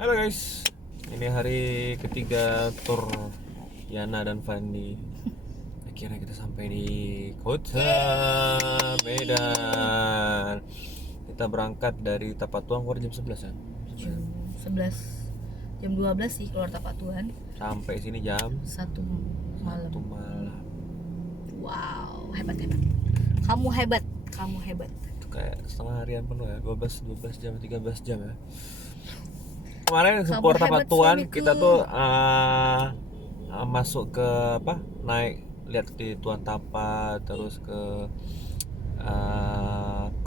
Halo guys, ini hari ketiga tur Yana dan Fandi. Akhirnya kita sampai di kota Medan. Kita berangkat dari Tapatuan keluar jam 11 ya? Jam 11, jam 12 sih keluar Tapatuan. Sampai sini jam 1 malam. 1 malam. Wow, hebat. Kamu hebat. Itu kayak setengah harian penuh ya, 12 jam, 13 jam ya. Kemarin Kamu keluar hebat, Tapatuan suamiku. kita tuh masuk ke naik lihat di Tuan Tapa, terus ke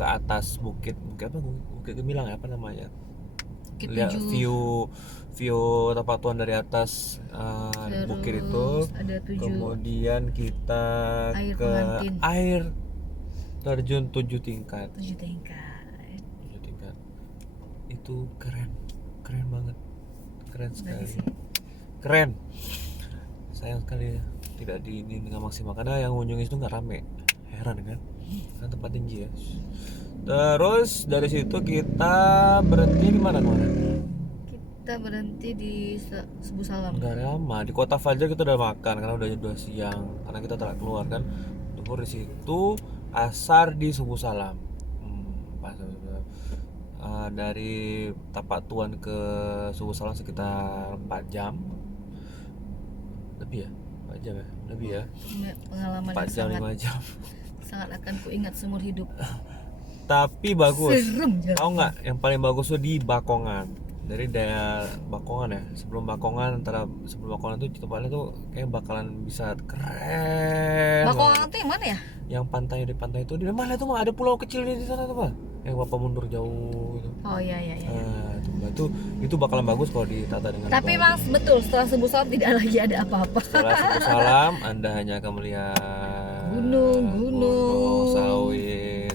atas bukit Gemilang ya, apa namanya, Bukit lihat 7. view Tapatuan dari atas bukit itu. Terus ada 7 Kemudian kita air ke pengantin. air terjun 7 tingkat. 7 tingkat. 7 tingkat itu keren banget, keren sekali, Bagus sih. keren. Sayang sekali ya, tidak ini dengan maksimal karena yang mengunjungi itu nggak rame, heran kan, karena tempat tinggi ya. Terus dari situ kita berhenti di mana kemarin? Kita berhenti di Subuh Salam. Nggak lama, di Kota Fajar kita udah makan karena udah siang, karena kita telah keluar kan. Tunggu di situ, asar di Subuh Salam. Pas dari Tapatuan ke Subuh Salam sekitar 4 jam lebih ya, 4 jam ya, lebih ya, Pengalaman 4 yang jam, sangat 5 jam. sangat akan kuingat seumur hidup. Tapi bagus. Serem jalan. Tahu nggak yang paling bagus tuh di Bakongan. Dari daerah Bakongan ya, sebelum Bakongan itu tempatnya tuh kayak bakalan bisa keren Bakongan banget. tuh yang mana ya? Yang di pantai itu di mana tuh, ada pulau kecil di sana tuh, Pak, yang bapak mundur jauh gitu. Oh iya. Itu bakalan bagus kalau ditata dengan Tapi baik. Mas, betul setelah Subuh Salam tidak lagi ada apa-apa. Setelah Subuh Salam, Anda hanya akan melihat Gunung, sawit,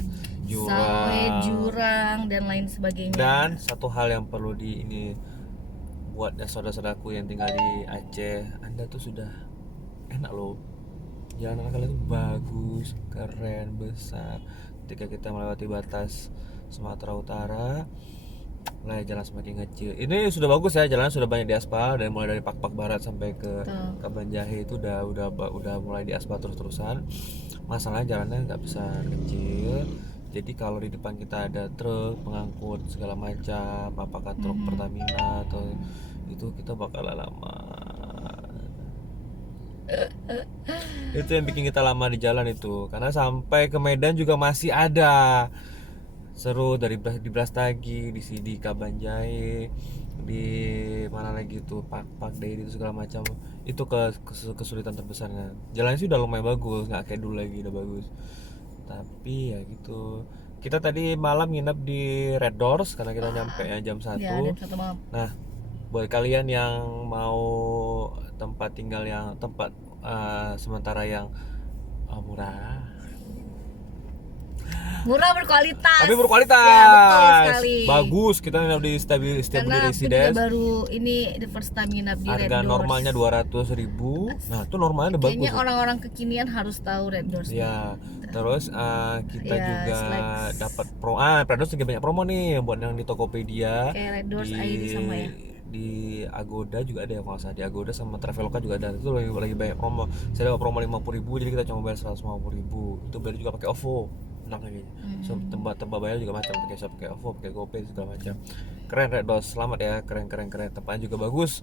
jurang dan lain sebagainya. Dan satu hal yang perlu buat saudara-saudaraku yang tinggal di Aceh, Anda tuh sudah enak loh. Jalan kalian tuh bagus, keren, besar. Ketika kita melewati batas Sumatera Utara, mulai jalan semakin kecil. Ini sudah bagus ya, jalan sudah banyak diaspal, dan mulai dari Pak Barat sampai ke Kabanjahe itu udah mulai diaspal terus-terusan. Masalahnya jalannya nggak besar, kecil. Jadi kalau di depan kita ada truk pengangkut segala macam, apakah truk Pertamina atau itu, kita bakalan lama. Itu yang bikin kita lama di jalan itu, karena sampai ke Medan juga masih ada seru, di Brastagi, di Sidi Kabanjahe, di mana lagi tuh Pak Dei itu segala macam. Itu kesulitan terbesarnya. Jalannya sih udah lumayan bagus, nggak kayak dulu lagi, udah bagus. Tapi ya gitu. Kita tadi malam nginep di Red Doors karena kita nyampe ya jam 1. Ya, dan 1 malam. Nah, buat kalian yang mau tempat tinggal yang tempat sementara yang Murah berkualitas. tapi berkualitas, Ya, betul sekali. bagus. Kita nginep di Stability Karena aku juga Residence. baru ini the first time nginap di Red Harga Doors. normalnya 200.000. Nah, itu normalnya udah bagus. Kayaknya orang-orang kekinian harus tahu Red Doors. Ya, terus kita Ya, juga slides. dapat Red Doors juga banyak promo nih buat yang di Tokopedia. Kayak Red Doors ID sama ya. Di Agoda juga ada ya, kalau nggak salah di Agoda sama Traveloka juga ada. Itu lagi banyak promo. Saya dapat promo 50.000, jadi kita cuma bayar 150.000. Itu bayar juga pakai OVO. Enak lagi. So, tempat bayar juga macam, pakai Shop, pakai OVO, pakai GoPay segala macam. Keren Red Doors, selamat ya, keren. Tempatnya juga bagus.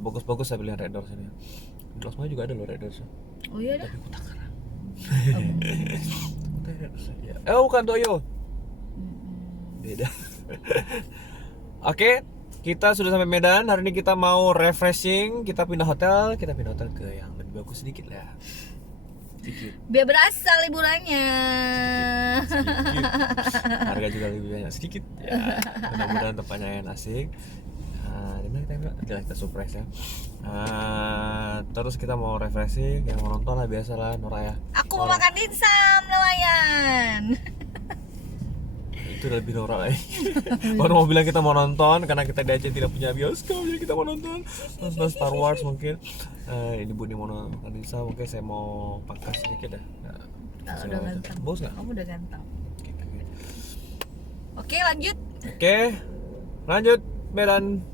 Bagus saya beli Red Doors ini. Di Losma juga ada loh Red Doors. Oh iya dah. Tapi Kota Karang. Bukan Toyo. Beda. Oke, kita sudah sampai Medan. Hari ini kita mau refreshing. Kita pindah hotel ke yang lebih bagus sedikit lah. Sedikit. Biar berasa liburannya. Sedikit. Harga juga lebih banyak sedikit. Ya, mudah-mudahan tempatnya yang asik. Kita surprise ya. Terus kita mau refreshing, yang mau nonton lah biasa lah, Nora ya. Aku mau makan dimsum nelayan. Itu udah lebih norak lagi. Baru mau bilang kita mau nonton karena kita di Aceh tidak punya bioskop, jadi kita mau nonton Star Wars mungkin. Ini Bu mau nonton Nisa, mungkin saya mau pangkas sedikit dah. Udah ganteng. Bos nggak? Kamu udah ganteng. Oke, lanjut. Oke, lanjut Medan.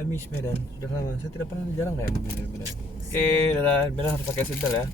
I miss Medan. Sudah lama saya tidak pernah, jarang naik mobil dari Medan. Oke, dadah. Medan harus pakai seatbelt ya.